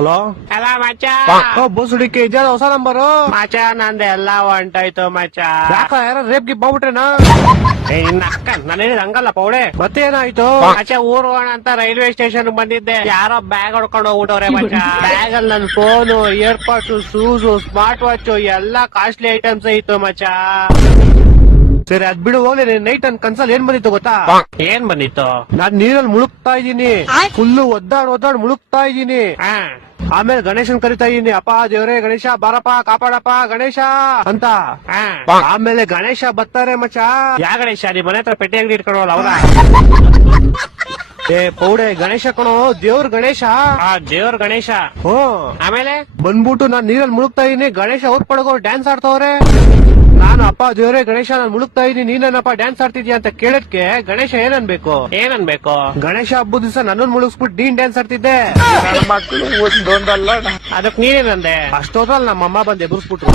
Hello ಅಲ್ಲ ಮಚ್ಚ ಬೋಸುಡಿಕೆ ಇದ್ಯಾವ ಹೊಸ ನಂಬರು ಮಚ್ಚ ನಂದು ಎಲ್ಲ ಹೊಂಟೋಯ್ತು ಮಚ್ಚ. ಯಾಕ ಯಾರ ರೇಪ್ ಗಿಪ್ ಮಾಡ್ಬಿಟ್ರೇನಾ? ಇನ್ನ ಅಕ್ಕ ನಾನು ಹೇಳಿದ ಹಂಗಲ್ಲ ಪೌಡೆ. ಮತ್ತೆ ಏನಾಯ್ತು? ಮಚ್ಚ ಊರ್ ಹೋಗೋಣ ಅಂತ ರೈಲ್ವೆ ಸ್ಟೇಷನ್ ಬಂದಿದ್ದೆ, ಯಾರೋ ಬ್ಯಾಗ್ ಹೊಡ್ಕೊಂಡು ಹೋಗ್ಬಿಟ್ಟವ್ರೆ ಮಚ್ಚ. ಬ್ಯಾಗ್ ಅಲ್ಲಿ ನನ್ ಫೋನು, ಇಯರ್ಪಾಡ್ಸ್, ಶೂಸ್, ಸ್ಮಾರ್ಟ್ ವಾಚ್ ಎಲ್ಲಾ ಕಾಸ್ಟ್ಲಿ ಐಟಮ್ಸ್ ಇತ್ತು ಮಚ್ಚ. ಸರಿ ಅದ್ ಬಿಡು, ಹೋಗ್ಲಿ. ನೈಟ್ ನನ್ ಕನ್ಸಲ್ ಏನ್ ಬಂದಿತ್ತು ಗೊತ್ತಾ? ಏನ್ ಬಂದಿತ್ತು? ನಾನ್ ನೀರಲ್ಲಿ ಮುಳುಗ್ತಾ ಇದ್ದೀನಿ, ಫುಲ್ಲು ಒದ್ದಾಡ್ ಮುಳುಗ್ತಾ ಇದ್ದೀನಿ. ಹಾ ಆಮೇಲೆ ಗಣೇಶನ್ ಕರಿತಾ ಇದೀನಿ, ಅಪ್ಪ ದೇವ್ರೇ ಗಣೇಶ ಬಾರಪ್ಪ ಕಾಪಾಡಪ್ಪ ಗಣೇಶ ಅಂತ. ಹಾ ಆಮೇಲೆ ಗಣೇಶ ಬರ್ತಾರೆ ಮಚ್ಚ. ಯಾ ಗಣೇಶ ನಿಮ್ ಮನೆ ಹತ್ರ ಪೆಟ್ಟಿ ಅಂಗಡಿ ಇಟ್ಕೊಂಡವಲ್ಲ ಅವ್ರ? ಏ ಪೌಡೆ, ಗಣೇಶ ಕಣೋ, ದೇವ್ರ ಗಣೇಶ. ದೇವ್ರ ಗಣೇಶ. ಆಮೇಲೆ ಬಂದ್ಬಿಟ್ಟು ನಾನ್ ನೀರಲ್ಲಿ ಮುಳುಗ್ತಾ ಇದೀನಿ, ಗಣೇಶ ಅವ್ರ ಪಡಗೋ ಡ್ಯಾನ್ಸ್ ಆಡ್ತವ್ರೆ. ನಾನು ಅಪ್ಪ ದೇವ್ರೇ ಗಣೇಶ ನಾನ್ ಮುಳುಗ್ತಾ ಇದೀನಿ, ನೀನೇನಪ್ಪ ಡ್ಯಾನ್ಸ್ ಆಡ್ತಿದ್ಯಾ ಅಂತ ಕೇಳದ್ಕೆ ಗಣೇಶ ಏನನ್ಬೇಕು? ಗಣೇಶ ಹಬ್ಬದ ದಿವಸ ನನ್ನನ್ ಮುಳುಗಿಸ್ಬಿಟ್ಟು ನೀನ್ ಡ್ಯಾನ್ಸ್ ಆಡ್ತಿದ್ದೆ. ಮಕ್ಕಳು ಒಂದೊಂದಲ್ಲ. ಅದಕ್ ನೀನೇನಂದೆ? ಅಷ್ಟೋದ್ರಲ್ಲಿ ನಮ್ಮಮ್ಮ ಬಂದು ಎದುರಿಸ್ಬಿಟ್ರು.